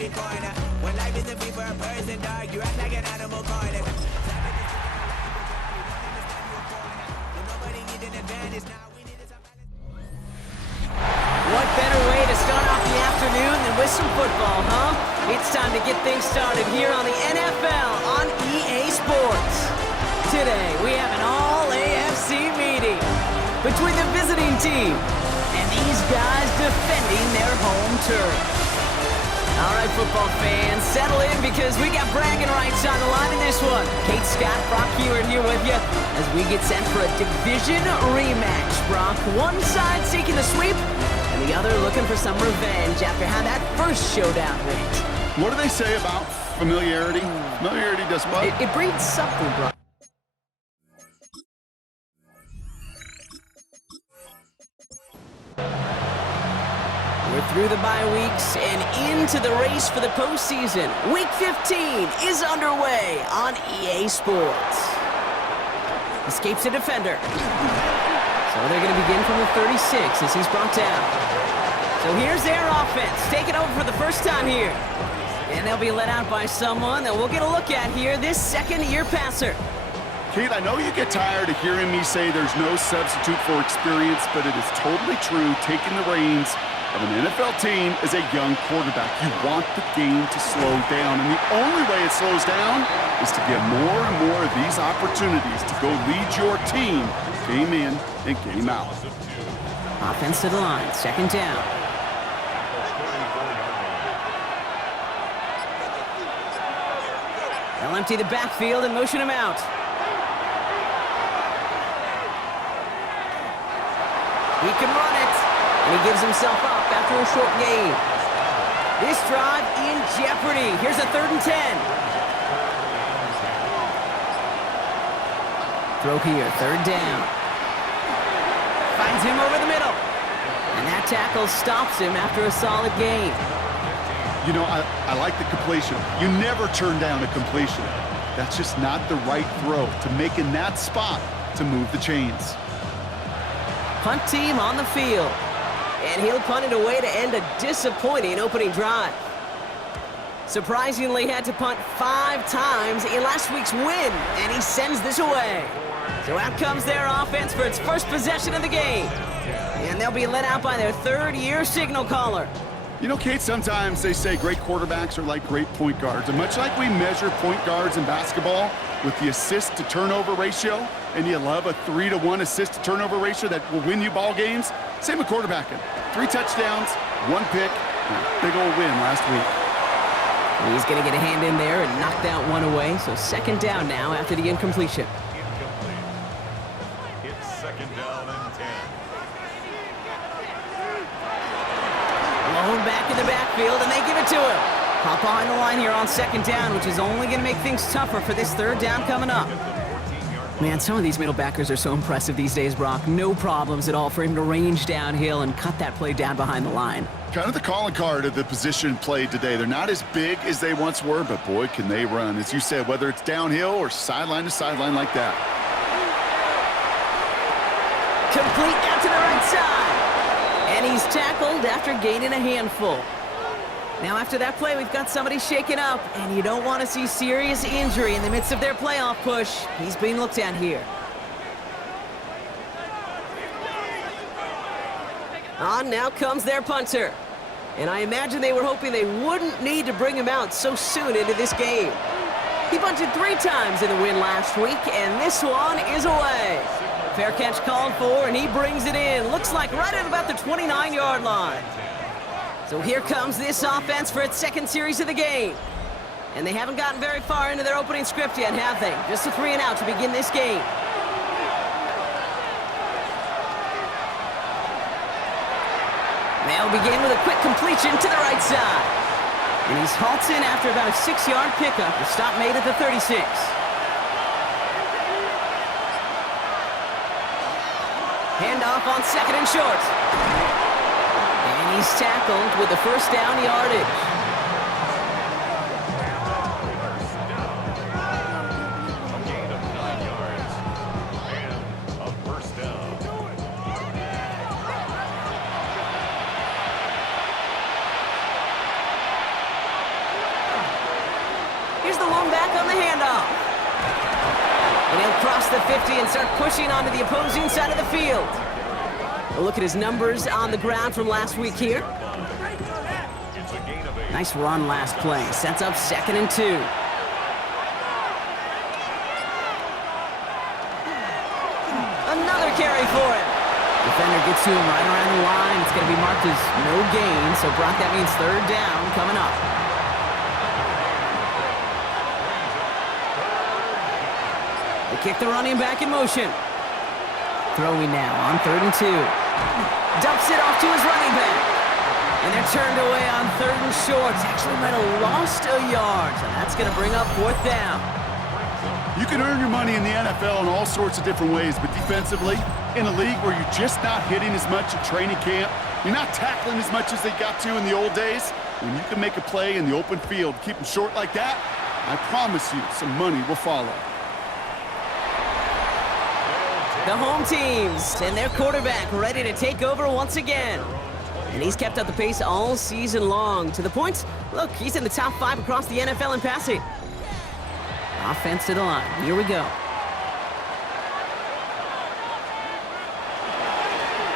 every corner. When life isn't free for a person, dog, you act like an animal corner. Nobody needs an advantage now. What better way to start off the afternoon than with some football, huh? It's time to get things started here on the NFL on EA Sports. Today, we have an all-AFC meeting between the visiting team and these guys defending their home turf. All right, football fans, settle in because we got bragging rights on the line in this one. Kate Scott, Brock Hewitt here with you as we get set for a division rematch, Brock. One side seeking the sweep, and the other looking for some revenge after how that first showdown went. What do they say about familiarity? Familiarity does what? It breeds something, Brock. We're through the bye weeks and into the race for the postseason. Week 15 is underway on EA Sports. Escapes a defender. So they're going to begin from the 36 as he's brought down. So here's their offense, taking over for the first time here. And they'll be let out by someone that we'll get a look at here, this second-year passer. Kate, I know you get tired of hearing me say there's no substitute for experience, but it is totally true. Taking the reins of an NFL team is a young quarterback. You want the game to slow down, and the only way it slows down is to get more and more of these opportunities to go lead your team game in and game out. Offense to the line, second down. They'll empty the backfield and motion him out. He can run it, and he gives himself up after a short gain. This drive in jeopardy. Here's a 3rd and 10. Throw here, 3rd down. Finds him over the middle. And that tackle stops him after a solid gain. You know, I like the completion. You never turn down a completion. That's just not the right throw to make in that spot to move the chains. Punt team on the field. And he'll punt it away to end a disappointing opening drive. Surprisingly had to punt 5 times in last week's win, and he sends this away. So out comes their offense for its first possession of the game. And they'll be let out by their 3rd-year signal caller. You know, Kate, sometimes they say great quarterbacks are like great point guards. And much like we measure point guards in basketball with the assist-to-turnover ratio, and you love a 3-to-1 assist-to-turnover ratio that will win you ball games, same with quarterbacking. 3 touchdowns, 1 pick, and a big old win last week. He's going to get a hand in there and knock that one away. So second down now after the incompletion. It's 2nd down and 10. Blown back in the backfield, and they give it to him. Pop behind the line here on 2nd down, which is only going to make things tougher for this 3rd down coming up. Man, some of these middle backers are so impressive these days, Brock. No problems at all for him to range downhill and cut that play down behind the line. Kind of the calling card of the position played today. They're not as big as they once were, but boy, can they run. As you said, whether it's downhill or sideline to sideline like that. Complete out to the right side. And he's tackled after gaining a handful. Now after that play, we've got somebody shaken up, and you don't want to see serious injury in the midst of their playoff push. He's being looked at here. On now comes their punter. And I imagine they were hoping they wouldn't need to bring him out so soon into this game. He punted 3 times in the win last week, and this one is away. Fair catch called for, and he brings it in. Looks like right at about the 29-yard line. So here comes this offense for its 2nd series of the game. And they haven't gotten very far into their opening script yet, have they? Just a 3 and out to begin this game. They'll begin with a quick completion to the right side. And he's halted after about a 6-yard pickup. The stop made at the 36. Handoff on 2nd and short. And he's tackled with the 1st down yardage. Here's the lone back on the handoff. And he'll cross the 50 and start pushing onto the opposing side of the field. A look at his numbers on the ground from last week here. Nice run last play. Sets up 2nd and 2. Another carry for him. Defender gets to him right around the line. It's going to be marked as no gain. So, Brock, that means 3rd down coming up. They kick the running back in motion. Throwing now on 3rd and 2. Dumps it off to his running back. And they're turned away on 3rd and short. Actually might have lost a yard. So that's going to bring up 4th down. You can earn your money in the NFL in all sorts of different ways, but defensively, in a league where you're just not hitting as much at training camp, you're not tackling as much as they got to in the old days, when you can make a play in the open field, keep them short like that, I promise you some money will follow. The home teams and their quarterback ready to take over once again. And he's kept up the pace all season long. To the point, look, he's in the top 5 across the NFL in passing. Offense to the line. Here we go.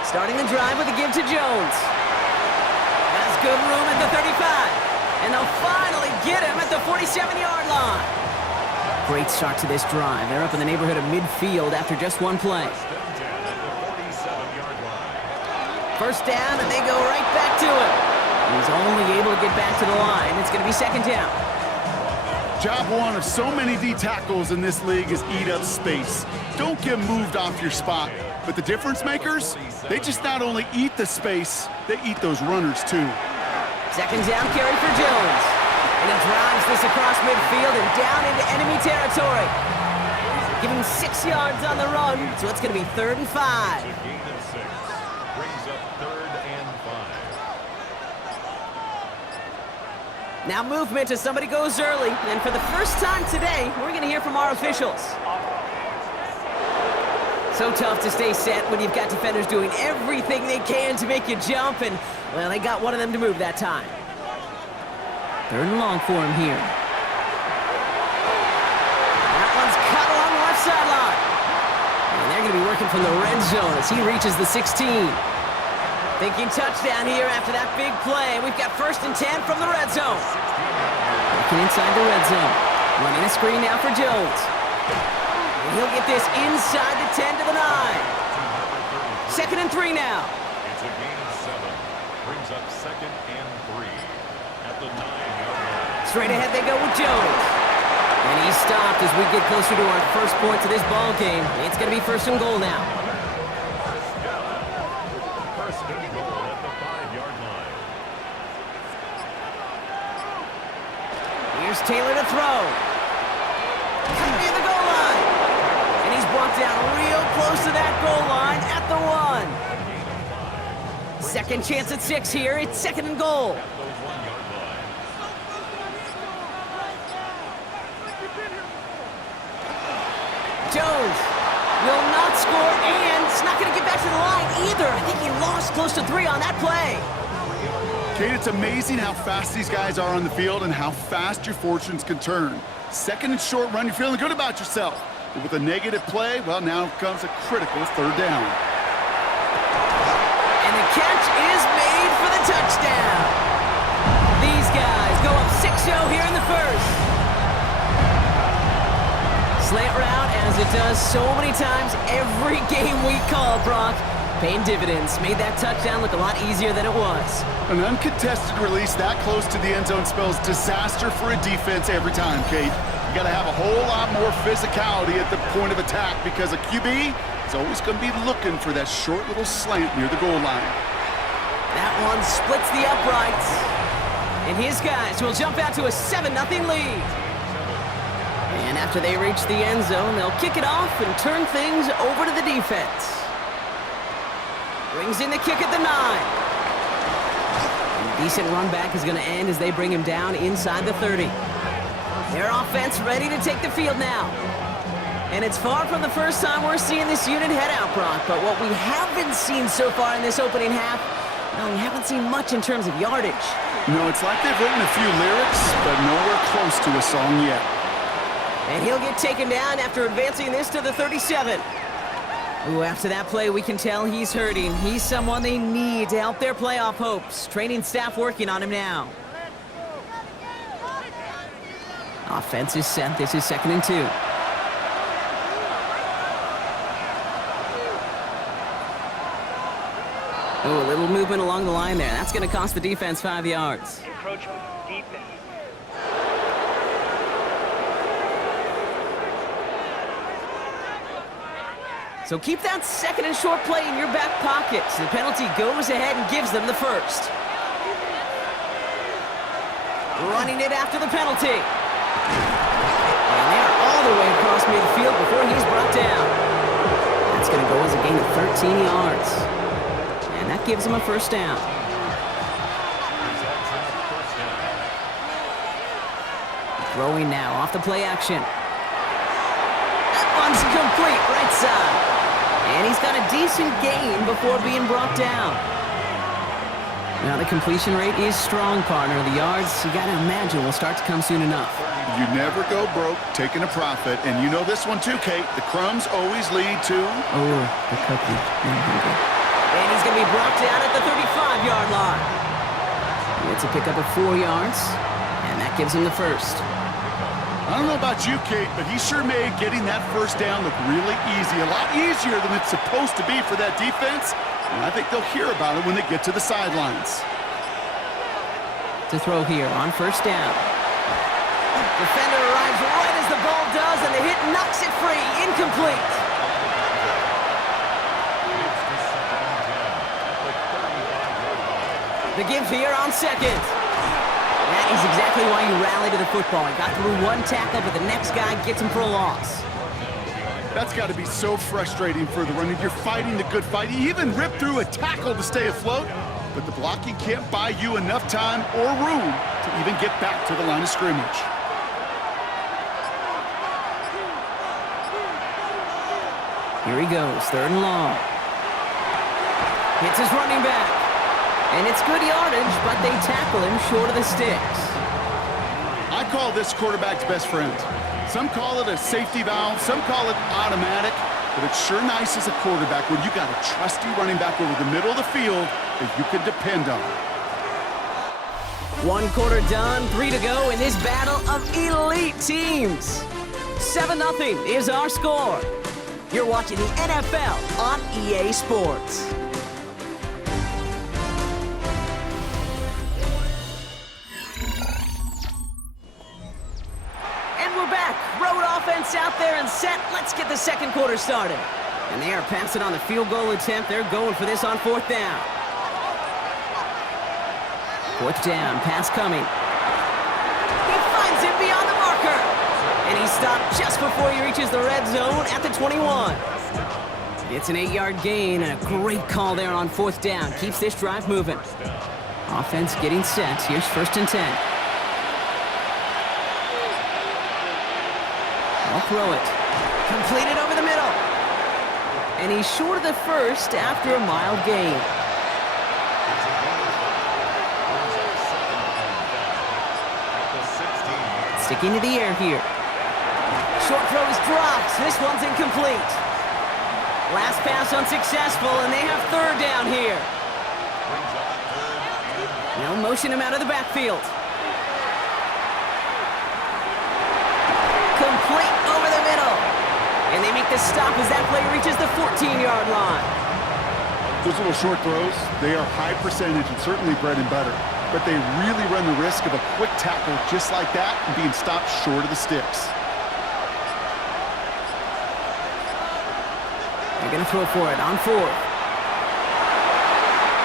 Starting the drive with a give to Jones. Has good room at the 35. And they'll finally get him at the 47-yard line. Great start to this drive. They're up in the neighborhood of midfield after just one play. 1st down, and they go right back to him. He's only able to get back to the line. It's going to be 2nd down. Job one of so many D tackles in this league is eat up space. Don't get moved off your spot. But the difference makers, they just not only eat the space, they eat those runners too. 2nd down carry for Jones. And he drives this across midfield and down into enemy territory. Giving 6 yards on the run, so it's going to be 3rd and 5. Brings up 3rd and 5. Now movement as somebody goes early. And for the first time today, we're going to hear from our officials. So tough to stay set when you've got defenders doing everything they can to make you jump. And, well, they got one of them to move that time. 3rd and long for him here. That one's cut along the left sideline. And they're going to be working from the red zone as he reaches the 16. Thinking touchdown here after that big play. We've got 1st and 10 from the red zone. Looking inside the red zone. Running a screen now for Jones. And he'll get this inside the 10 to the 9. 2nd and 3 now. It's a gain of 7. Brings up 2nd and 3 at the 9-yard line. Straight ahead they go with Jones. And he's stopped as we get closer to our first point to this ball game. It's going to be 1st and goal now. First and goal at the 5-yard line. Here's Taylor to throw. Comes near the goal line. And he's brought down real close to that goal line at the 1. 2nd chance at 6 here. It's 2nd and goal. Jones will not score, and it's not going to get back to the line either. I think he lost close to 3 on that play. Kate, it's amazing how fast these guys are on the field and how fast your fortunes can turn. 2nd and short run, you're feeling good about yourself. But with a negative play, well, now comes a critical 3rd down. And the catch is made for the touchdown. These guys go up 6-0 here in the 1st. Slant route, as it does so many times every game we call, Brock. Paying dividends. Made that touchdown look a lot easier than it was. An uncontested release that close to the end zone spells disaster for a defense every time, Kate. You got to have a whole lot more physicality at the point of attack because a QB is always going to be looking for that short little slant near the goal line. That one splits the uprights. And his guys will jump out to a 7-0 lead. And after they reach the end zone, they'll kick it off and turn things over to the defense. Brings in the kick at the 9. And a decent run back is going to end as they bring him down inside the 30. Their offense ready to take the field now. And it's far from the first time we're seeing this unit head out, Brock. But what we haven't seen so far in this opening half, no, we haven't seen much in terms of yardage. No, it's like they've written a few lyrics, but nowhere close to a song yet. And he'll get taken down after advancing this to the 37. Ooh, after that play, we can tell he's hurting. He's someone they need to help their playoff hopes. Training staff working on him now. Offense is set. This is 2nd and 2. Ooh, a little movement along the line there. That's going to cost the defense 5 yards. Encroachment, defense. So keep that 2nd and short play in your back pocket. So the penalty goes ahead and gives them the first. Running it after the penalty. And they are all the way across midfield before he's brought down. That's going to go as a gain of 13 yards. And that gives him a first down. Throwing now off the play action. That one's complete, right side. And he's got a decent gain before being brought down. Now the completion rate is strong, partner. The yards, you got to imagine, will start to come soon enough. You never go broke taking a profit, and you know this one too, Kate. The crumbs always lead to... Oh, the cookie. And he's going to be brought down at the 35-yard line. It's a pickup of 4 yards, and that gives him the first. I don't know about you, Kate, but he sure made getting that first down look really easy. A lot easier than it's supposed to be for that defense. And I think they'll hear about it when they get to the sidelines. To throw here on first down. Defender arrives right as the ball does, and the hit knocks it free. Incomplete. The give here on 2nd. That is exactly why you rally to the football. He got through one tackle, but the next guy gets him for a loss. That's got to be so frustrating for the runner. You're fighting the good fight. You even ripped through a tackle to stay afloat, but the blocking can't buy you enough time or room to even get back to the line of scrimmage. Here he goes, 3rd and long. Hits his running back. And it's good yardage, but they tackle him short of the sticks. I call this quarterback's best friend. Some call it a safety valve, some call it automatic, but it's sure nice as a quarterback when you got a trusty running back over the middle of the field that you can depend on. 1 quarter done, 3 to go in this battle of elite teams. 7-0 is our score. You're watching the NFL on EA Sports. Out there and set. Let's get the 2nd quarter started. And they are passing on the field goal attempt. They're going for this on 4th down. 4th down, pass coming. He finds him beyond the marker. And he stopped just before he reaches the red zone at the 21. It's an 8-yard gain and a great call there on 4th down. Keeps this drive moving. Offense getting set. Here's 1st and 10. I'll throw it. Completed over the middle. And he's short of the first after a mild gain. Sticking to the air here. Short throw is dropped. This one's incomplete. Last pass unsuccessful, and they have 3rd down here. Now motion him out of the backfield. Complete over the middle. And they make the stop as that play reaches the 14-yard line. Those little short throws, they are high percentage and certainly bread and butter. But they really run the risk of a quick tackle just like that and being stopped short of the sticks. They're going to throw for it on 4th.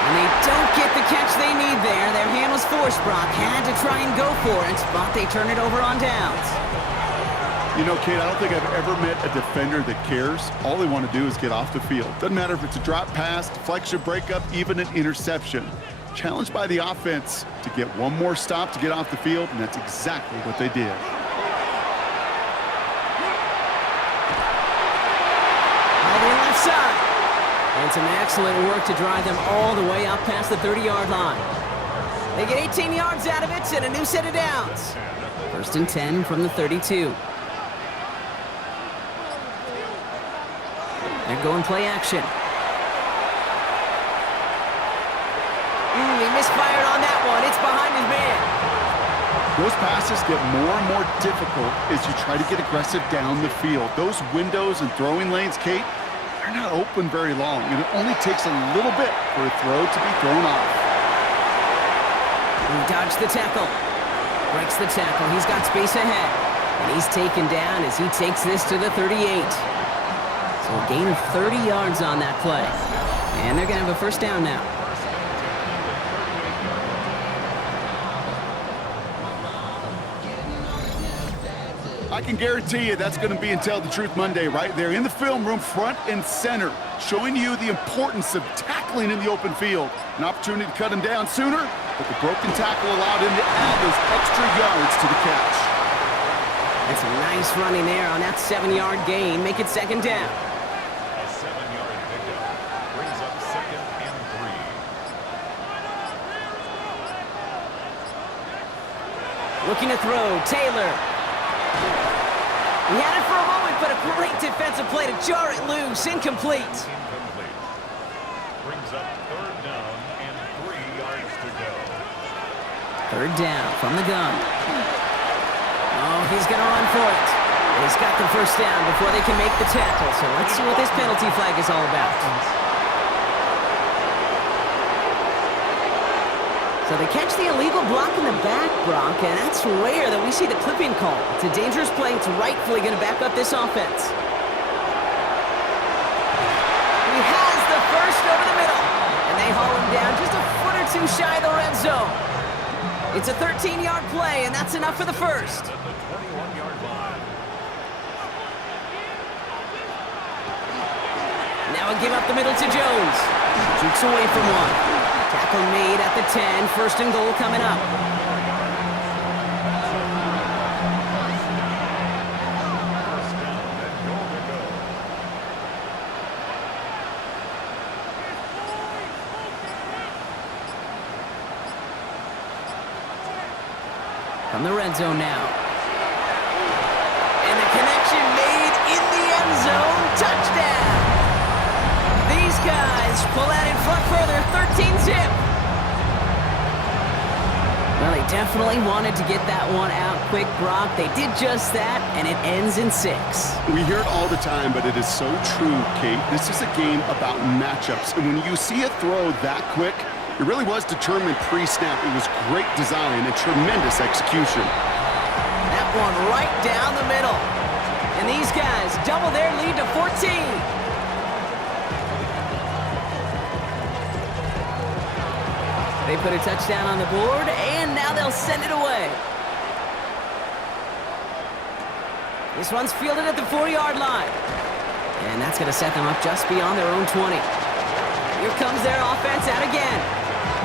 And they don't get the catch they need there. Their hand was forced, Brock. Had to try and go for it, but they turn it over on downs. You know, Kate, I don't think I've ever met a defender that cares. All they want to do is get off the field. Doesn't matter if it's a drop pass, deflection, breakup, even an interception. Challenged by the offense to get one more stop to get off the field, and that's exactly what they did. On the left side. And some excellent work to drive them all the way up past the 30-yard line. They get 18 yards out of it and a new set of downs. 1st and 10 from the 32. They're going play action. He misfired on that one. It's behind his man. Those passes get more and more difficult as you try to get aggressive down the field. Those windows and throwing lanes, Kate, they're not open very long, and it only takes a little bit for a throw to be thrown off. He dodged the tackle. Breaks the tackle. He's got space ahead. And he's taken down as he takes this to the 38. So a gain of 30 yards on that play. And they're going to have a 1st down now. I can guarantee you that's going to be in Tell the Truth Monday right there in the film room, front and center, showing you the importance of tackling in the open field. An opportunity to cut him down sooner, but the broken tackle allowed him to add those extra yards to the catch. That's a nice running there on that 7-yard gain. Make it 2nd down. A 7-yard pickup brings up 2nd and 3. Looking to throw. Taylor. He had it for a moment, but a great defensive play to jar it loose. Incomplete. Incomplete. Brings up 3rd down and 3 yards to go. 3rd down from the gun. Oh, he's going to run for it. He's got the 1st down before they can make the tackle. So let's see what this penalty flag is all about. So they catch the illegal block in the back, Brock, and that's rare that we see the clipping call. It's a dangerous play. It's rightfully going to back up this offense. He has the 1st over the middle, and they haul him down just a foot or 2 shy of the red zone. It's a 13-yard play, and that's enough for the 1st. At the 21-yard line. Now a give up the middle to Jones. Jukes away from one. Tackle made at the 10. 1st and goal coming up. From the red zone now. And the connection made in the end zone. Touchdown! These guys pull out in front further. 13-zip. Well, they definitely wanted to get that one out quick, Brock. They did just that, and it ends in 6. We hear it all the time, but it is so true, Kate. This is a game about matchups, and when you see a throw that quick, it really was determined pre-snap. It was great design and tremendous execution. That one right down the middle. And these guys double their lead to 14. They put a touchdown on the board, and now they'll send it away. This one's fielded at the 4-yard line. And that's going to set them up just beyond their own 20. Here comes their offense out again.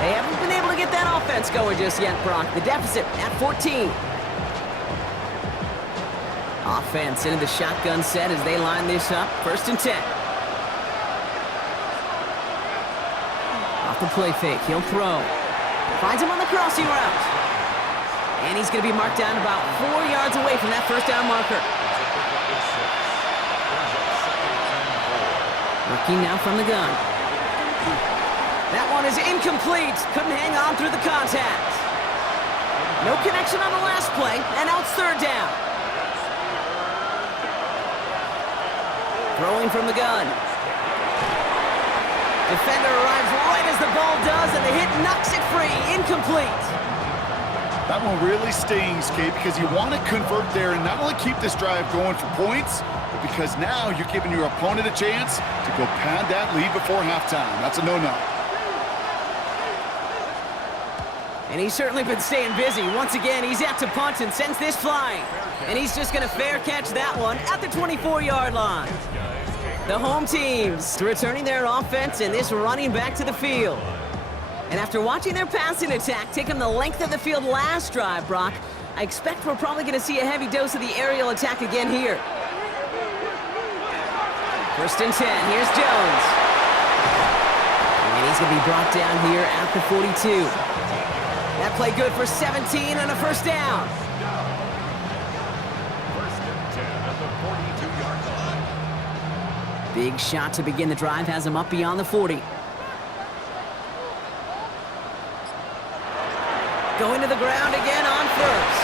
They haven't been able to get that offense going just yet, Brock. The deficit at 14. Offense into the shotgun set as they line this up. 1st and 10. Off the play fake. He'll throw. Finds him on the crossing route. And he's going to be marked down about 4 yards away from that 1st down marker. Working now from the gun. That one is incomplete. Couldn't hang on through the contact. No connection on the last play, and now it's 3rd down. Throwing from the gun. Defender arrives right as the ball does, and the hit knocks it free. Incomplete. That one really stings, Kate, because you want to convert there and not only keep this drive going for points, but because now you're giving your opponent a chance to go pad that lead before halftime. That's a no-no. And he's certainly been staying busy. Once again, he's out to punt and sends this flying. And he's just going to fair catch that one at the 24-yard line. The home teams returning their offense and this running back to the field. And after watching their passing attack take them the length of the field last drive, Brock, I expect we're probably going to see a heavy dose of the aerial attack again here. 1st and 10. Here's Jones. And he's going to be brought down here at the 42. That play good for 17 and a first down. First and 10 at the 42-yard line. Big shot to begin the drive has him up beyond the 40. Going to the ground again on first.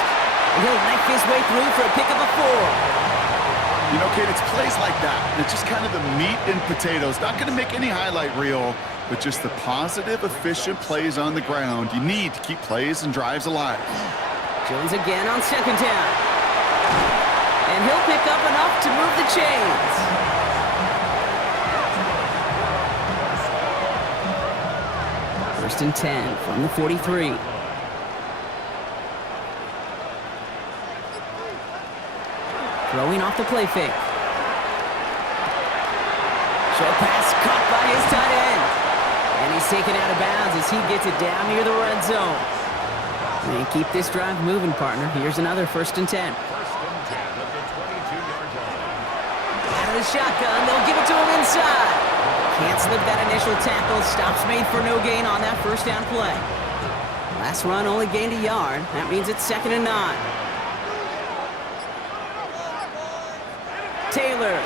And he'll knife his way through for a pick of a 4. You know, Kate, it's plays like that. It's just kind of the meat and potatoes. Not going to make any highlight reel, but just the positive, efficient plays on the ground. You need to keep plays and drives alive. Jones again on second down. And he'll pick up enough to move the chains. First and 10 from the 43. Throwing off the play fake. Short pass caught by his tight end. And he's taken out of bounds as he gets it down near the red zone. And keep this drive moving, partner. Here's another first and 10. First and 10 at the 22-yard line. Out of the shotgun, they'll give it to him inside. Can't slip that initial tackle. Stops made for no gain on that first down play. Last run only gained a yard. That means it's 2nd and 9. Taylor.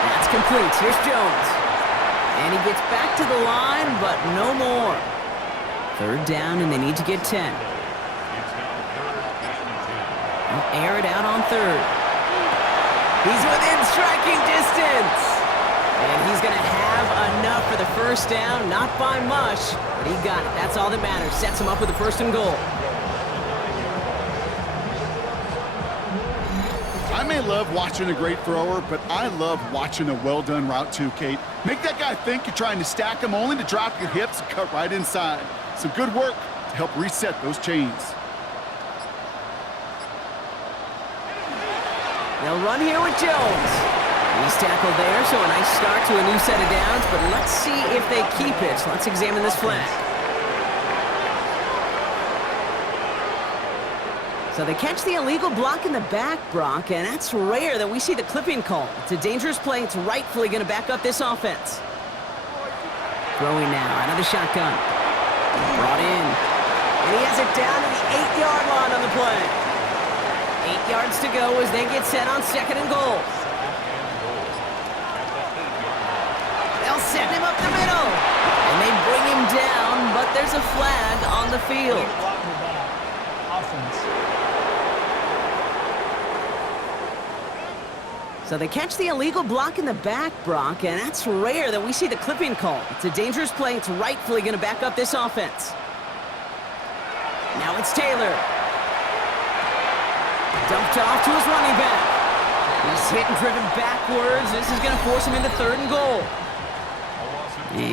That's complete. Here's Jones. And he gets back to the line, but no more. Third down, and they need to get 10. It's now 3rd and 2. They'll air it out on 3rd. He's within striking distance. And he's going to have enough for the first down. Not by much, but he got it. That's all that matters. Sets him up with a 1st and goal. I may love watching a great thrower, but I love watching a well-done route too, Kate. Make that guy think you're trying to stack him only to drop your hips and cut right inside. Some good work to help reset those chains. They'll run here with Jones. He's tackled there, so a nice start to a new set of downs, but let's see if they keep it. Let's examine this flag. So they catch the illegal block in the back, Brock, and that's rare that we see the clipping call. It's a dangerous play. It's rightfully going to back up this offense. Throwing now out of the shotgun. Brought in. And he has it down to the 8-yard line on the play. 8 yards to go as they get set on 2nd and goal. They'll send him up the middle. And they bring him down, but there's a flag on the field. So they catch the illegal block in the back, Brock, and that's rare that we see the clipping call. It's a dangerous play. It's rightfully going to back up this offense. Now it's Taylor. Dumped off to his running back. He's hit and driven backwards. This is going to force him into 3rd and goal.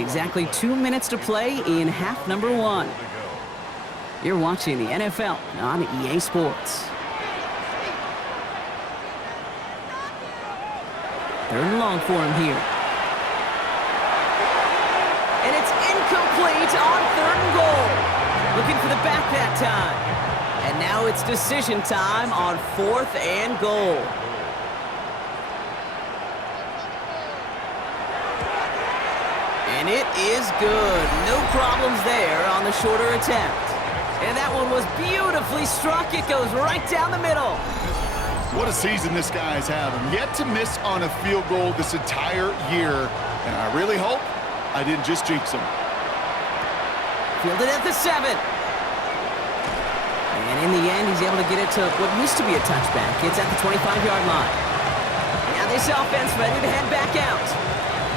Exactly 2 minutes to play in half number 1. You're watching the NFL on EA Sports. 3rd and long for him here. And it's incomplete on 3rd and goal. Looking for the back that time. And now it's decision time on 4th and goal. And it is good. No problems there on the shorter attempt. And that one was beautifully struck. It goes right down the middle. What a season this guy's having. Yet to miss on a field goal this entire year. And I really hope I didn't just jinx him. Fielded at the 7. And in the end, he's able to get it to what used to be a touchback. It's at the 25-yard line. Now this offense ready to head back out.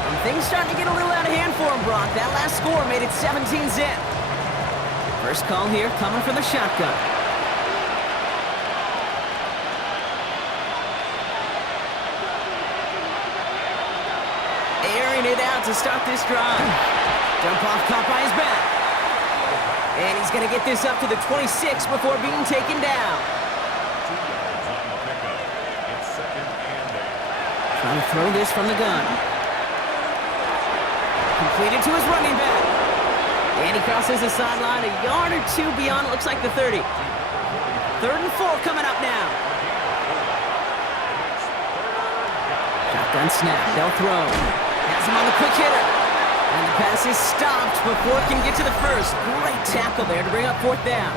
And things starting to get a little out of hand for him, Brock. That last score made it 17-zip. First call here coming from the shotgun. Airing it out to start this drive. Dump off caught by his back. And he's going to get this up to the 26 before being taken down. 2 yards on the pickup. It's 2nd and 8. Trying to throw this from the gun. Completed to his running back. And he crosses the sideline a yard or 2 beyond, it looks like the 30. 3rd and 4 coming up now. Shotgun snap. They'll throw. Has him on the quick hitter. And the pass is stopped before it can get to the first. Great tackle there to bring up fourth down.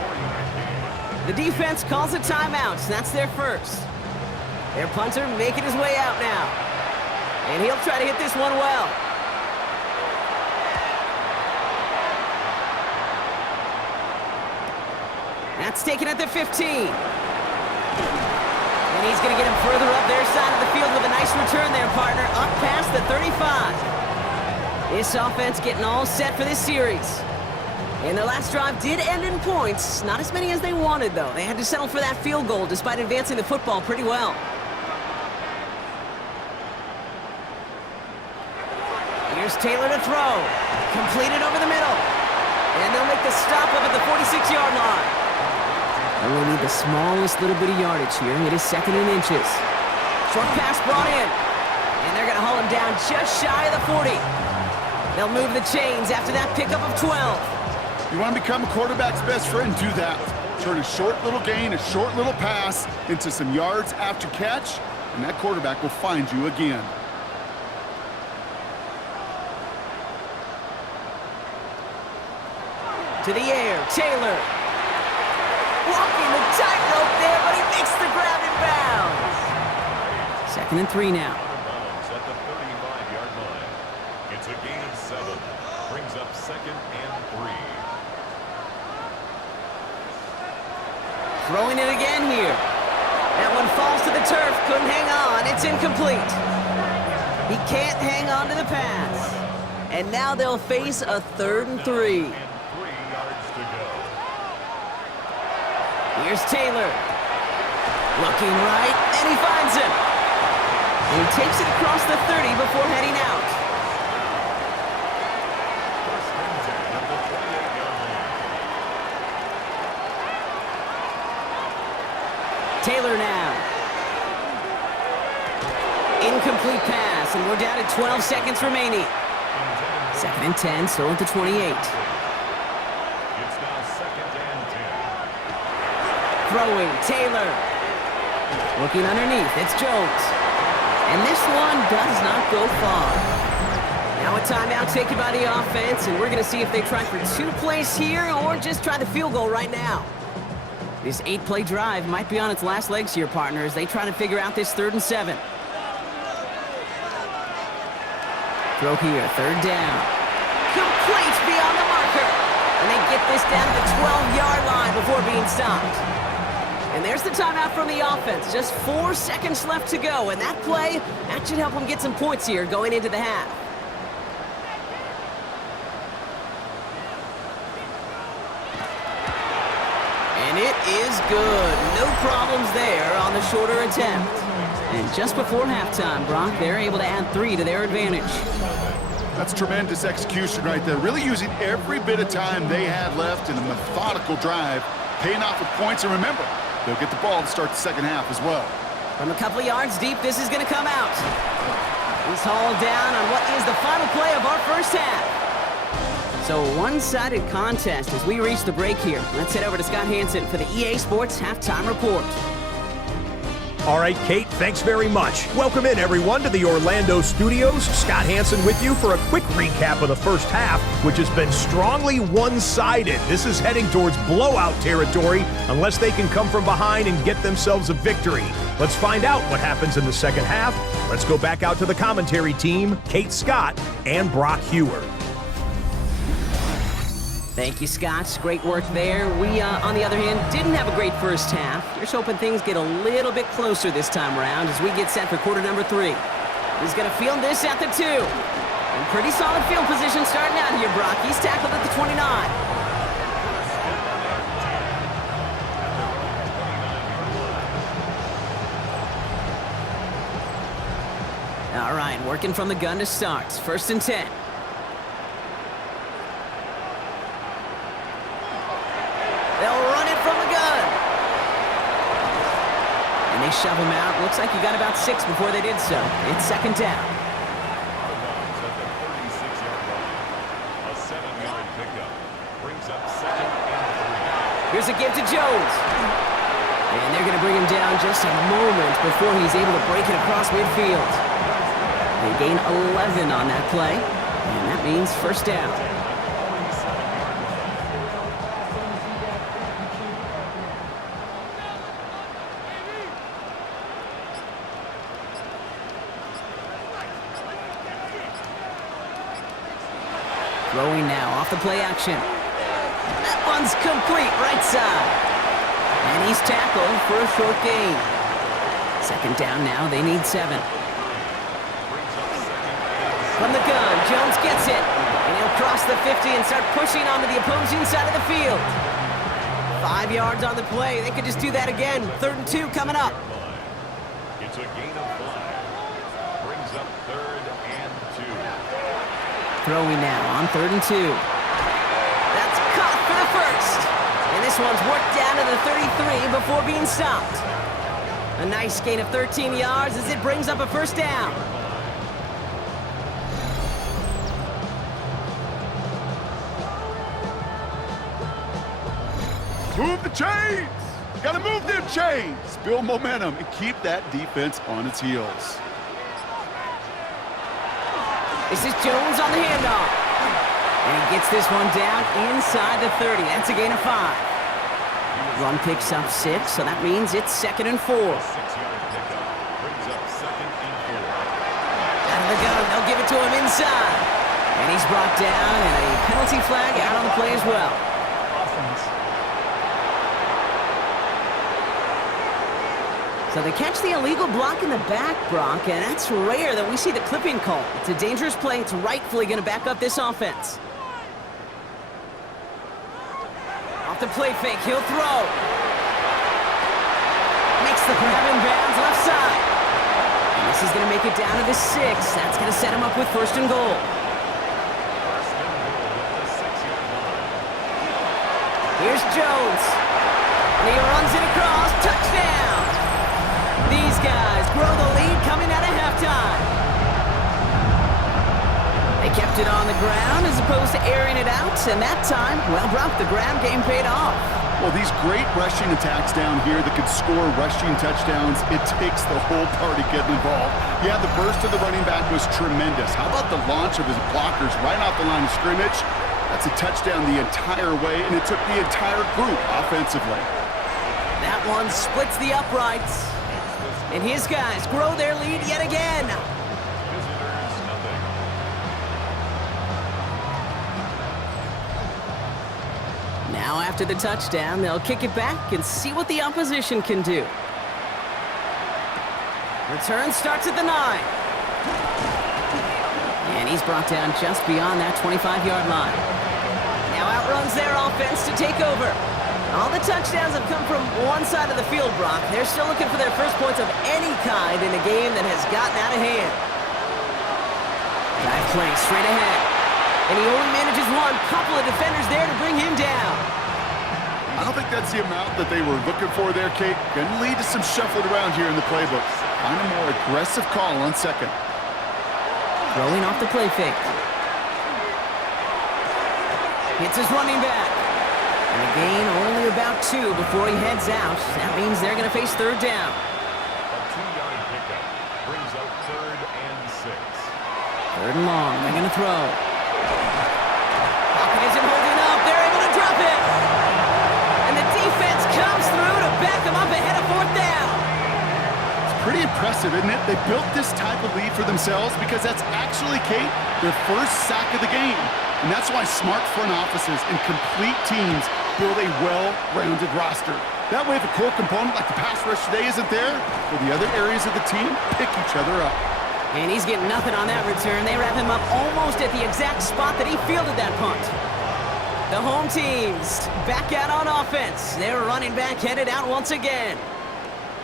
The defense calls a timeout. That's their first. Their punter making his way out now. And he'll try to hit this one well. That's taken at the 15. And he's going to get him further up their side of the field with a nice return there, partner, up past the 35. This offense getting all set for this series. And their last drive did end in points. Not as many as they wanted, though. They had to settle for that field goal despite advancing the football pretty well. Here's Taylor to throw. Completed over the middle. And they'll make the stop up at the 46-yard line. They will need the smallest little bit of yardage here. It is second and inches. Short pass brought in. And they're going to haul him down just shy of the 40. They'll move the chains after that pickup of 12. You want to become a quarterback's best friend, do that. Turn a short little gain, a short little pass into some yards after catch, and that quarterback will find you again. To the air, Taylor. Walking the tightrope there, but he makes the grab in bounds. Second and 3 now. At the 35-yard line. It's a gain of 7. Brings up second and 3. Throwing it again here. That one falls to the turf. Couldn't hang on. It's incomplete. He can't hang on to the pass. And now they'll face a 3rd and 3. Here's Taylor. Looking right, and he finds him. And he takes it across the 30 before heading out. Taylor now. Incomplete pass, and we're down to 12 seconds remaining. Second and 10, still at the 28. Throwing, Taylor. Looking underneath, it's Jones. And this one does not go far. Now a timeout taken by the offense, and we're going to see if they try for 2 plays here or just try the field goal right now. This 8-play drive might be on its last legs here, partner, as they try to figure out this 3rd and 7. Throw here, 3rd down. Complete beyond the marker. And they get this down to the 12-yard line before being stopped. And there's the timeout from the offense. Just 4 seconds left to go. And that play, that should help them get some points here going into the half. And it is good. No problems there on the shorter attempt. And just before halftime, Brock, they're able to add 3 to their advantage. That's tremendous execution right there. Really using every bit of time they had left in a methodical drive, paying off with points. And remember, they'll get the ball to start the second half as well. From a couple of yards deep, this is going to come out. He's hauled down on what is the final play of our first half. So a one-sided contest as we reach the break here. Let's head over to Scott Hansen for the EA Sports Halftime Report. All right, Kate, thanks very much. Welcome in, everyone, to the Orlando studios. Scott Hansen with you for a quick recap of the first half, which has been strongly one-sided. This is heading towards blowout territory unless they can come from behind and get themselves a victory. Let's find out what happens in the second half. Let's go back out to the commentary team, Kate Scott and Brock Hewer. Thank you, Scott. Great work there. We, on the other hand, didn't have a great first half. Here's hoping things get a little bit closer this time around as we get set for quarter number 3. He's going to field this at the 2. And pretty solid field position starting out here, Brock. He's tackled at the 29. All right, working from the gun to start. 1st and 10. They'll run it from the gun. And they shove him out. Looks like he got about 6 before they did so. It's 2nd down. A 7-yard pickup brings up 2nd and 3. Here's a give to Jones. And they're going to bring him down just a moment before he's able to break it across midfield. They gain 11 on that play. And that means first down. Throwing now off the play action. That one's complete, right side. And he's tackled for a short gain. Second down now, they need 7. From the gun, Jones gets it. And he'll cross the 50 and start pushing onto the opposing side of the field. 5 yards on the play. They could just do that again. 3rd and 2 coming up. It's a gain of 5. Brings up 3rd and 2. Throwing now on 3rd and 2. That's caught for the first. And this one's worked down to the 33 before being stopped. A nice gain of 13 yards as it brings up a first down. Move the chains! Gotta move them chains! Build momentum and keep that defense on its heels. This is Jones on the handoff. And he gets this one down inside the 30. That's a gain of 5. Run picks up 6, so that means it's 2nd and 4. 6-yard pickup brings up 2nd and 4. Out of the gun, they'll give it to him inside. And he's brought down, and a penalty flag out on the play as well. So they catch the illegal block in the back, Brock, and that's rare that we see the clipping call. It's a dangerous play. It's rightfully going to back up this offense. Off the play fake, he'll throw. Makes the grab in bounds left side. And this is going to make it down to the 6. That's going to set him up with 1st and goal. Here's Jones. And he runs it across. Touchdown! These guys grow the lead coming out of halftime. They kept it on the ground as opposed to airing it out, and that time, well, Brock, the ground game paid off. Well, these great rushing attacks down here that could score rushing touchdowns, it takes the whole party getting involved. Yeah, the burst of the running back was tremendous. How about the launch of his blockers right off the line of scrimmage? That's a touchdown the entire way, and it took the entire group offensively. That one splits the uprights. And his guys grow their lead yet again. Visitors, nothing. Now after the touchdown, they'll kick it back and see what the opposition can do. Return starts at the 9. And he's brought down just beyond that 25-yard line. Now outruns their offense to take over. All the touchdowns have come from one side of the field, Brock. They're still looking for their first points of any kind in a game that has gotten out of hand. Dive play straight ahead. And he only manages one. Couple of defenders there to bring him down. I don't think that's the amount that they were looking for there, Kate. Going to lead to some shuffled around here in the playbook. Find a more aggressive call on 2nd. Throwing off the play fake. Hits his running back. And a gain only about 2 before he heads out. That means they're going to face 3rd down. A 2-yard pickup brings up 3rd and 6. 3rd and long. They're going to throw. Pocket isn't holding up. They're able to drop it. And the defense comes through to back them up ahead of 4th down. It's pretty impressive, isn't it? They built this type of lead for themselves because that's actually, Kate, their first sack of the game. And that's why smart front offices and complete teams build a well-rounded roster. That way, if a core component like the pass rush today isn't there, well, the other areas of the team pick each other up. And he's getting nothing on that return. They wrap him up almost at the exact spot that he fielded that punt. The home teams back out on offense. Their running back headed out once again.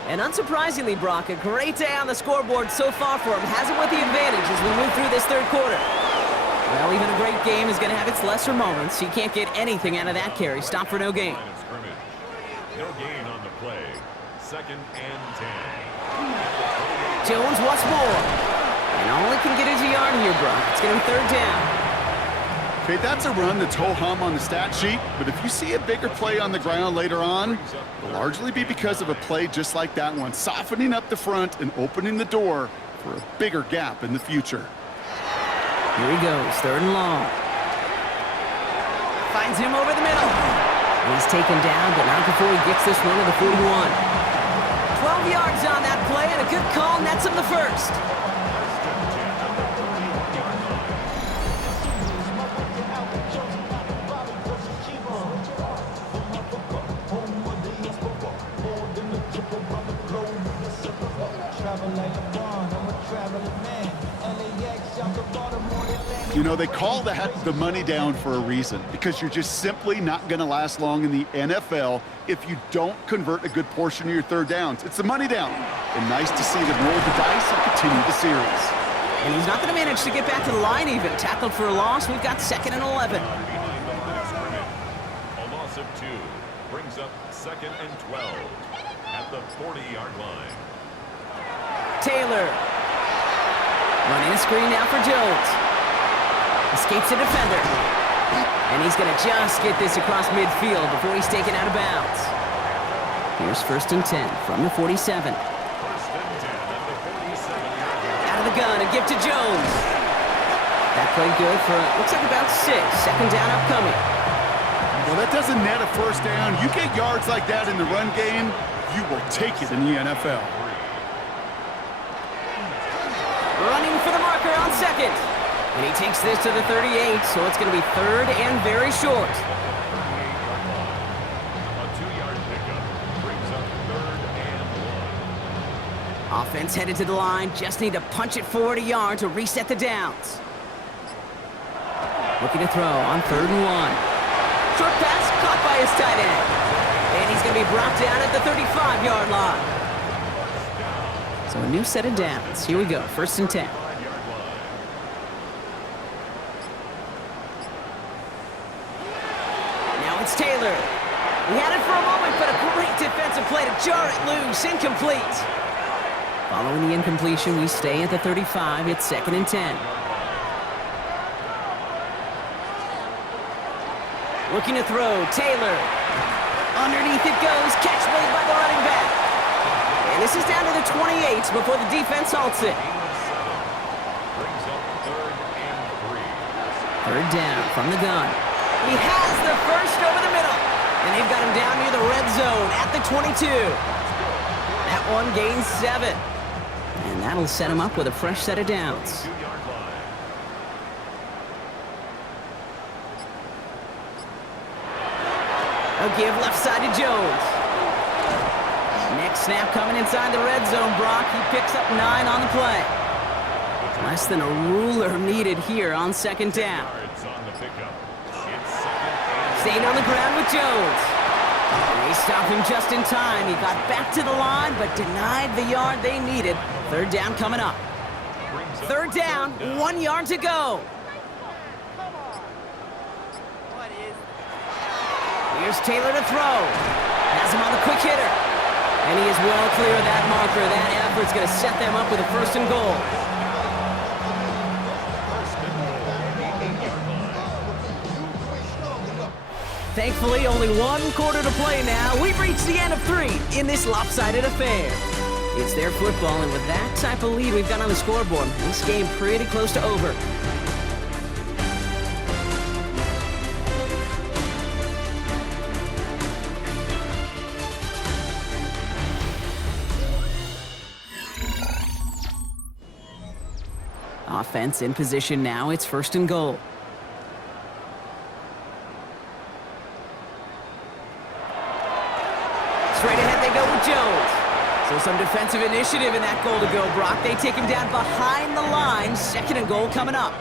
And unsurprisingly, Brock, a great day on the scoreboard so far for him. Has it with the advantage as we move through this 3rd quarter. Well, even a great game is going to have its lesser moments. He can't get anything out of that carry. Stop for no gain. No gain on the play. 2nd and 10. Jones wants more. And all he can get is a yard here, Brock. It's going to be 3rd down. Okay, that's a run that's ho-hum on the stat sheet, but if you see a bigger play on the ground later on, it'll largely be because of a play just like that one, softening up the front and opening the door for a bigger gap in the future. Here he goes, 3rd and long. Finds him over the middle. And he's taken down, but not before he gets this one to the 41. 12 yards on that play, and a good call nets him the first. You know, they call that the money down for a reason, because you're just simply not going to last long in the NFL if you don't convert a good portion of your 3rd downs. It's the money down. And nice to see them roll the dice and continue the series. And he's not going to manage to get back to the line even. Tackled for a loss. We've got 2nd and 11. A loss of 2 brings up 2nd and 12 at the 40-yard line. Taylor. Running a screen now for Jones. Escapes a defender. And he's going to just get this across midfield before he's taken out of bounds. Here's 1st and 10 from the 47. 1st and 10 at the 47-yard line. Out of the gun, a give to Jones. That played good for, looks like about 6. 2nd down upcoming. Well, that doesn't net a 1st down. You get yards like that in the run game, you will take it in the NFL. Running for the marker on 2nd. And he takes this to the 38, so it's going to be 3rd and very short. A 2-yard pickup brings up 3rd and 1. Offense headed to the line, just need to punch it forward a yard to reset the downs. Looking to throw on 3rd and 1. Short pass caught by his tight end. And he's going to be brought down at the 35-yard line. So a new set of downs. Here we go, 1st and 10. It's Taylor. He had it for a moment, but a great defensive play to jar it loose. Incomplete. Following the incompletion, we stay at the 35. It's 2nd and 10. Looking to throw. Taylor. Underneath it goes. Catch made by the running back. And this is down to the 28 before the defense halts it. Brings up 3rd and 3. 3rd down from the gun. He has the first over the middle. And they've got him down near the red zone at the 22. That one gains 7. And that'll set him up with a fresh set of downs. 2-yard line. A give left side to Jones. Next snap coming inside the red zone, Brock. He picks up 9 on the play. Less than a ruler needed here on 2nd down. Yards on the pickup. Staying on the ground with Jones. They stop him just in time. He got back to the line, but denied the yard they needed. 3rd down coming up. 3rd down, 1 yard to go. Here's Taylor to throw. Has him on the quick hitter. And he is well clear of that marker. That effort's going to set them up with a 1st and goal. Thankfully, only 1 quarter to play now. We've reached the end of 3 in this lopsided affair. It's their football, and with that type of lead we've got on the scoreboard, this game pretty close to over. Offense in position now. It's 1st and goal. Straight ahead they go with Jones. So some defensive initiative in that goal to go, Brock. They take him down behind the line. 2nd and goal coming up.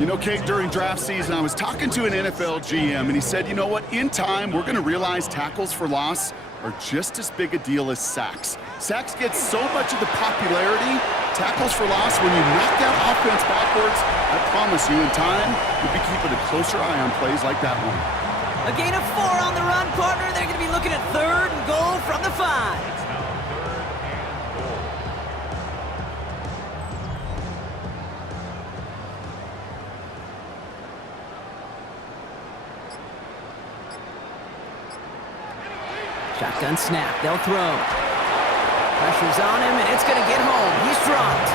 You know, Kate, during draft season, I was talking to an NFL GM, and he said, you know what, in time, we're going to realize tackles for loss are just as big a deal as sacks. Sacks get so much of the popularity. Tackles for loss, when you knock that offense backwards, I promise you, in time, we'll be keeping a closer eye on plays like that one. A gain of 4 on the run, partner. They're going to be looking at 3rd and goal from the 5. It's now 3rd and goal. Shotgun snap. They'll throw. Pressure's on him, and it's going to get home. He's dropped.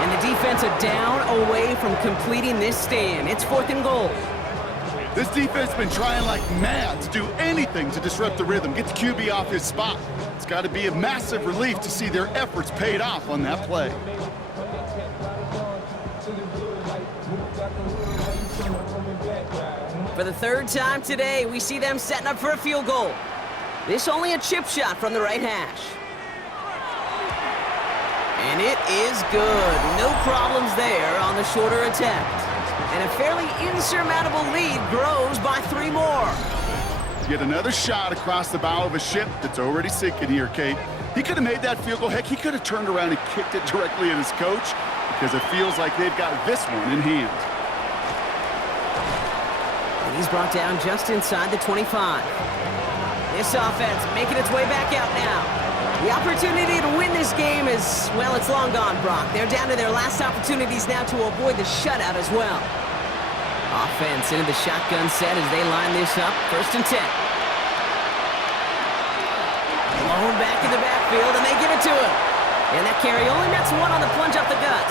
And the defense a down away from completing this stand. It's 4th and goal. This defense has been trying like mad to do anything to disrupt the rhythm, get the QB off his spot. It's got to be a massive relief to see their efforts paid off on that play. For the 3rd time today, we see them setting up for a field goal. This only a chip shot from the right hash. And it is good. No problems there on the shorter attempt. And a fairly insurmountable lead grows by 3 more. Yet another shot across the bow of a ship that's already sinking here, Kate. He could have made that field goal. Heck, he could have turned around and kicked it directly at his coach because it feels like they've got this one in hand. And he's brought down just inside the 25. This offense making its way back out now. The opportunity to win this game is, well, it's long gone, Brock. They're down to their last opportunities now to avoid the shutout as well. Offense into the shotgun set as they line this up. 1st and 10. Blown back in the backfield, and they give it to him. And that carry only nets 1 on the plunge up the gut.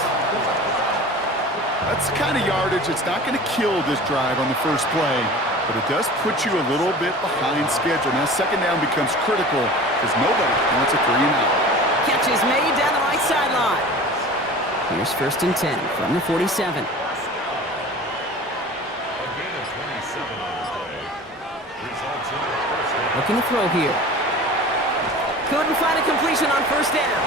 That's the kind of yardage that's not going to kill this drive on the first play, but it does put you a little bit behind schedule. Now 2nd down becomes critical because nobody wants a 3 and out. Catch is made down the right sideline. Here's 1st and 10 from the 47. Looking to throw here. Couldn't find a completion on 1st down.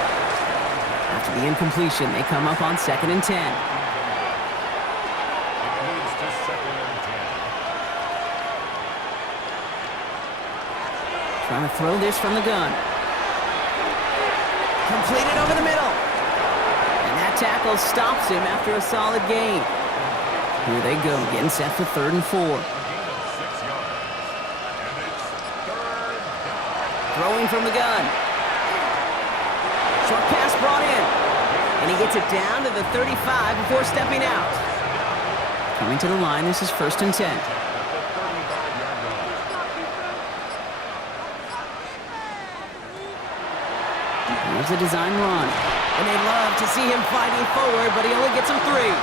After the incompletion, they come up on 2nd and 10. Trying to throw this from the gun. Completed over the middle. And that tackle stops him after a solid gain. Here they go, getting set for 3rd and 4. Throwing from the gun. Short pass brought in. And he gets it down to the 35 before stepping out. Coming to the line, this is 1st and 10. Here's the design run. And they love to see him fighting forward, but he only gets him 3.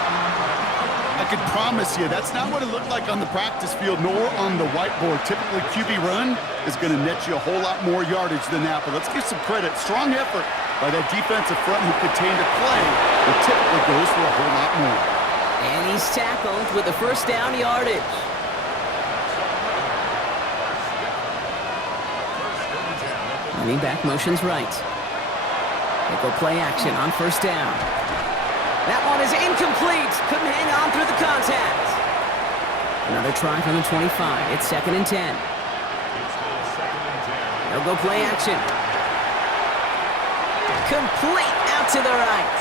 I can promise you that's not what it looked like on the practice field nor on the whiteboard. Typically, QB run is going to net you a whole lot more yardage than that, but let's give some credit. Strong effort by that defensive front who contained a play that typically goes for a whole lot more. And he's tackled with the 1st down yardage. Running back motions right. They go play action on 1st down. That one is incomplete. Couldn't hang on through the contact. Another try from the 25. It's 2nd and 10. They'll go play action. Complete out to the right.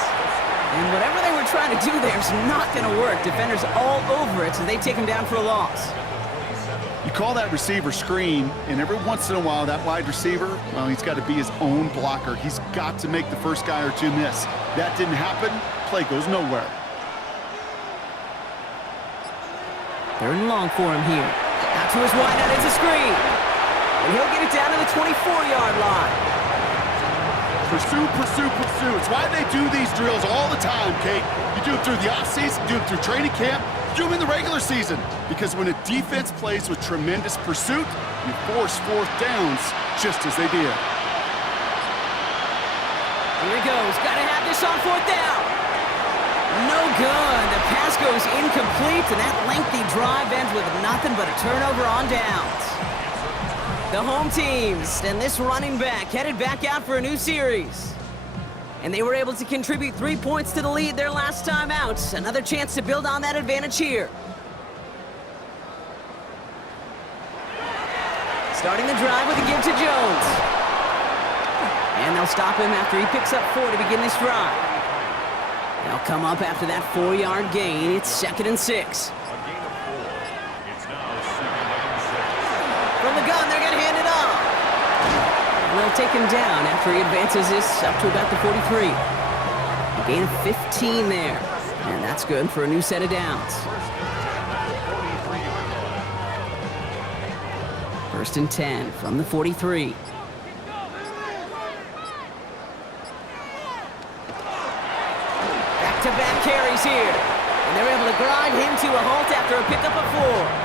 And whatever they were trying to do there is not going to work. Defenders all over it, so they take him down for a loss. You call that receiver screen, and every once in a while, that wide receiver, well, he's got to be his own blocker. He's got to make the first guy or 2 miss. That didn't happen. Play goes nowhere. 3rd and long for him here. Out to his wideout, it's a screen. And he'll get it down to the 24-yard line. Pursue, pursue, pursue. It's why they do these drills all the time, Kate. You do it through the offseason, do it through training camp, do them in the regular season. Because when a defense plays with tremendous pursuit, you force 4th downs just as they did. Here he goes. Got to have this on 4th down. No good. The pass goes incomplete, and that lengthy drive ends with nothing but a turnover on downs. The home teams and this running back headed back out for a new series. And they were able to contribute 3 points to the lead their last time out. Another chance to build on that advantage here. Starting the drive with a give to Jones. And they'll stop him after he picks up 4 to begin this drive. They'll come up after that 4-yard gain. It's 2nd and 6. From the gun, they're going to hand it off. And they'll take him down after he advances this up to about the 43. A gain of 15 there. And that's good for a new set of downs. 1st and 10 from the 43. Back to carries here. And they're able to grind him to a halt after a pickup of 4.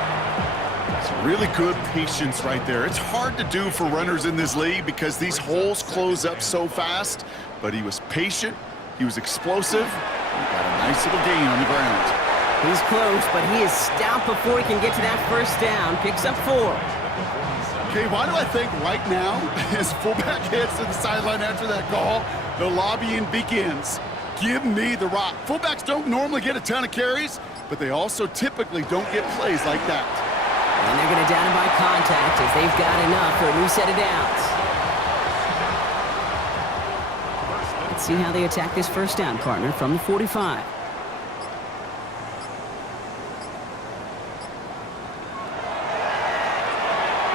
It's really good patience right there. It's hard to do for runners in this league because these holes close up so fast. But he was patient, he was explosive, and he got a nice little gain on the ground. He's close, but he is stopped before he can get to that first down. Picks up 4. Okay, why do I think right now, as fullback heads to the sideline after that call, the lobbying begins. Give me the rock. Fullbacks don't normally get a ton of carries, but they also typically don't get plays like that. And they're going to down him by contact as they've got enough for a new set of downs. Let's see how they attack this first down, partner, from the 45.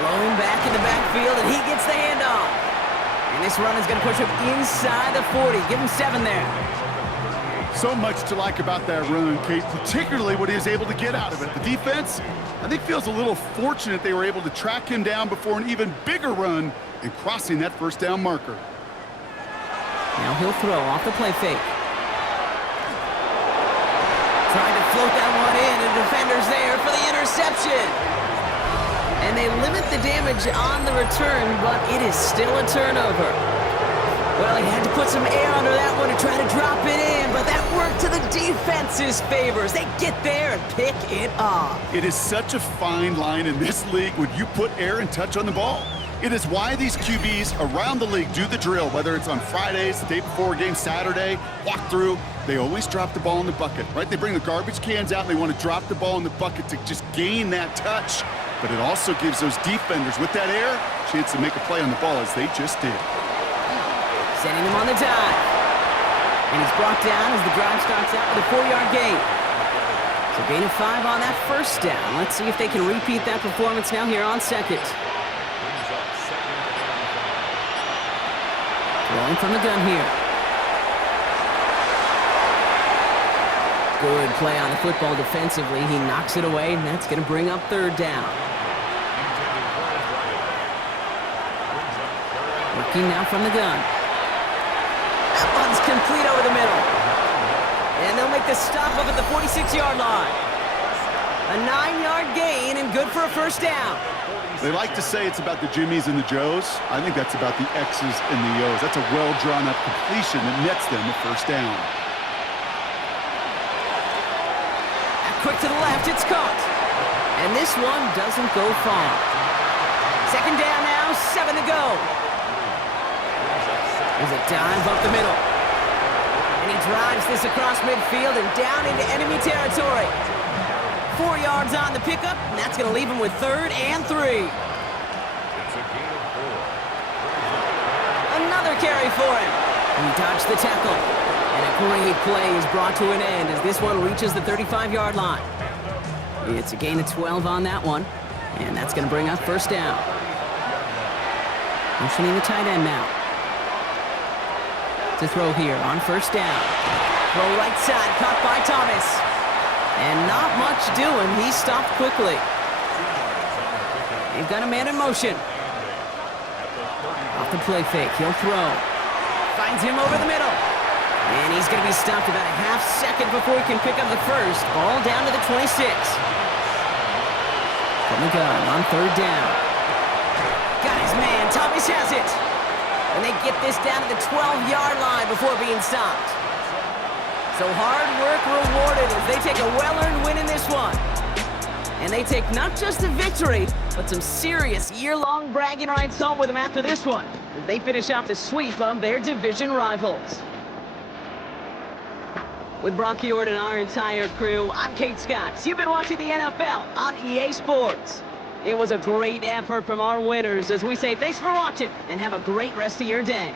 Blown back in the backfield, and he gets the handoff. And this run is going to push him inside the 40. Give him 7 there. So much to like about that run, Kate, particularly what he was able to get out of it. The defense, I think, feels a little fortunate they were able to track him down before an even bigger run and crossing that first down marker. Now he'll throw off the play fake. Trying to float that one in, and the defender's there for the interception. And they limit the damage on the return, but it is still a turnover. Well, he had to put some air under that one to try to drop it in, but that worked to the defense's favors. They get there and pick it off. It is such a fine line in this league when you put air and touch on the ball. It is why these QBs around the league do the drill, whether it's on Fridays, the day before a game, Saturday, walk through. They always drop the ball in the bucket, right? They bring the garbage cans out and they want to drop the ball in the bucket to just gain that touch. But it also gives those defenders with that air a chance to make a play on the ball as they just did. Sending him on the dive. And he's brought down as the drive starts out with a 4-yard gain. So gain of 5 on that first down. Let's see if they can repeat that performance now here on second. Throwing from the gun here. Good play on the football defensively. He knocks it away, and that's going to bring up 3rd down. Working now from the gun. That one's complete over the middle. And they'll make the stop up at the 46-yard line. A 9-yard gain and good for a first down. They like to say it's about the Jimmies and the Joes. I think that's about the X's and the O's. That's a well-drawn-up completion that nets them a first down. Quick to the left, it's caught. And this one doesn't go far. 2nd down now, 7 to go. There's a dive up the middle. And he drives this across midfield and down into enemy territory. 4 yards on the pickup, and that's going to leave him with 3rd and 3. Another carry for him. He dodged the tackle. And a great play is brought to an end as this one reaches the 35-yard line. It's a gain of 12 on that one, and that's going to bring up first down. Motioning the tight end now. To throw here on first down. Throw right side, caught by Thomas. And not much doing. He stopped quickly. They've got a man in motion. Off the play fake, he'll throw. Finds him over the middle. And he's going to be stopped about a half second before he can pick up the first. Ball down to the 26. From the gun on 3rd down. Got his man. Thomas has it. And they get this down to the 12-yard line before being stopped. So hard work rewarded as they take a well-earned win in this one. And they take not just a victory, but some serious year-long bragging rights home with them after this one, as they finish off the sweep of their division rivals. With Brock Ewart and our entire crew, I'm Kate Scott. You've been watching the NFL on EA Sports. It was a great effort from our winners as we say thanks for watching and have a great rest of your day.